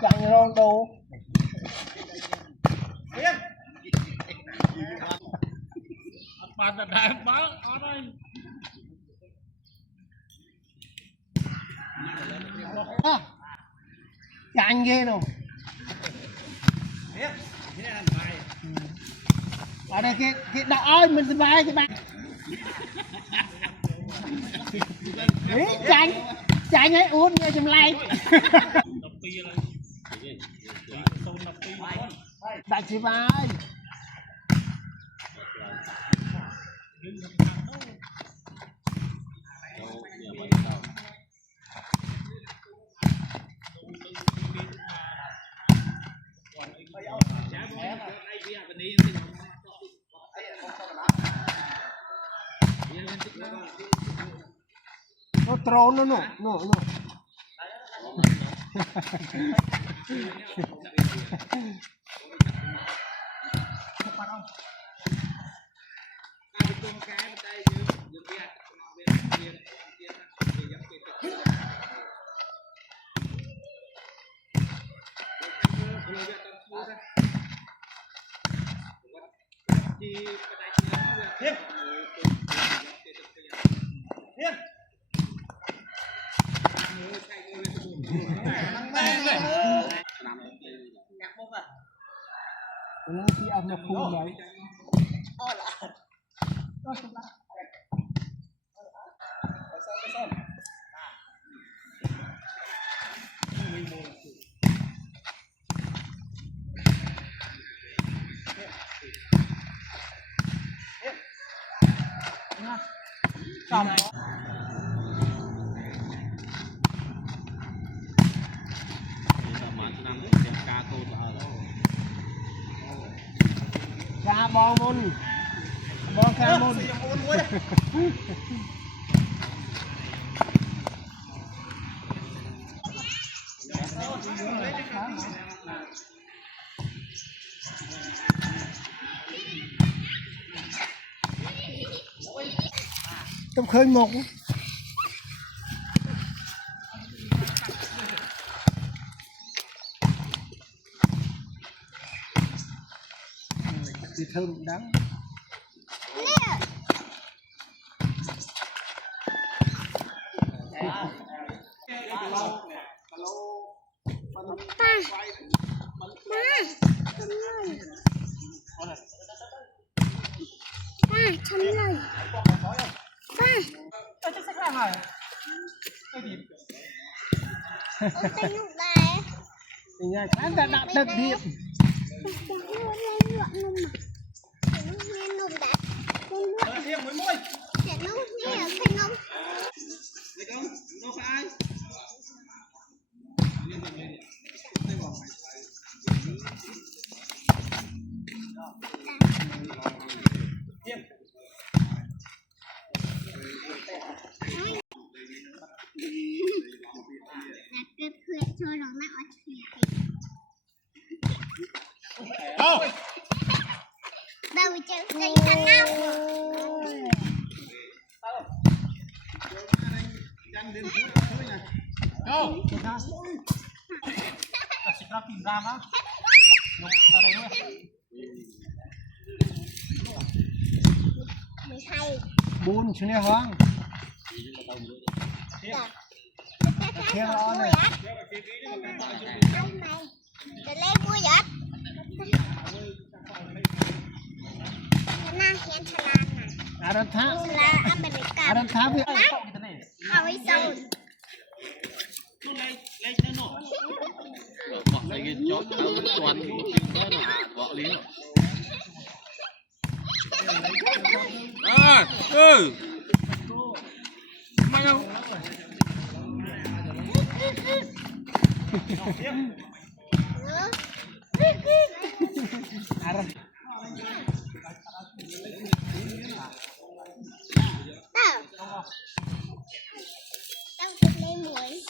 Chẳng rong đâu bạn là đại báo ở đây chẳng ghê đâu ở đây cái đỏ ơi mình sẽ bay cái bạn chẳng chẳng ấy uống nghe trong like đại chỉ bay nó trốn nó nổ nó chỉ ăn nó phun đấy cá bò môn bò cá môn trong khơi một thì thơm đắng chấm lời chắc chắc là hả cái gì tên lúc này thì nhà sáng ta đặt được điện đâu chơi chơi thằng nào đâu ta sẽ ra tìm ra đó nhục ra đây thôi buôn chứ này hoang theo nó này để lên mua vậy ada thang Amerika ada thang với Harry Sound bọn này cái chó toàn vợ lý mà đâu ada đang chụp lên mũi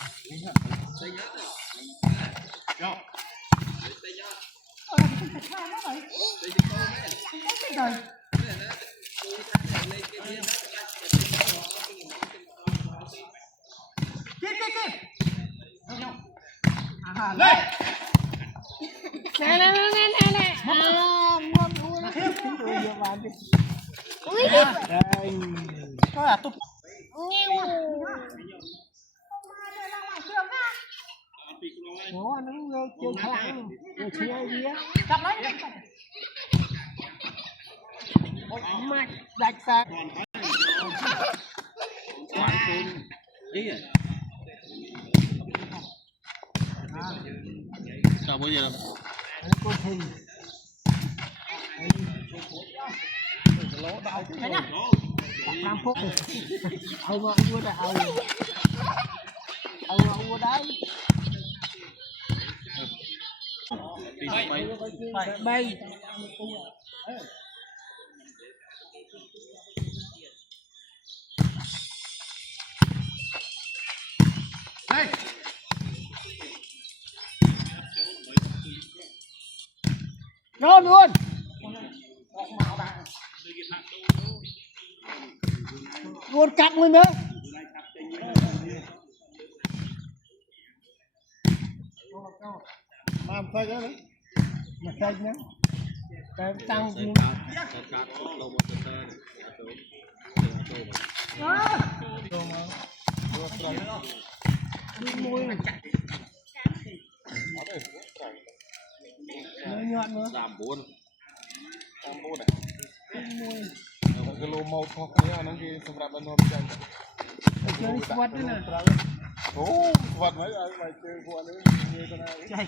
Ui, có là tụt nghèo. nó chơi khăn rồi chơi gì á cặp đấy ôi mạch dạch ra Toàn côn ý à sao bây giờ anh cô thì lỗ đau thế nhá 5 phút ông mua đã ông mua đấy bay rồi luôn luôn cắt luôn nữa làm sao đó mà sao nhá cái tăng lâu một nhọn nữa giảm bốn này cái lô màu thọc này nó cái sầm rạp nó bị chảy chơi quạt nữa nè ô quạt mấy ai chơi quạt đấy như thế này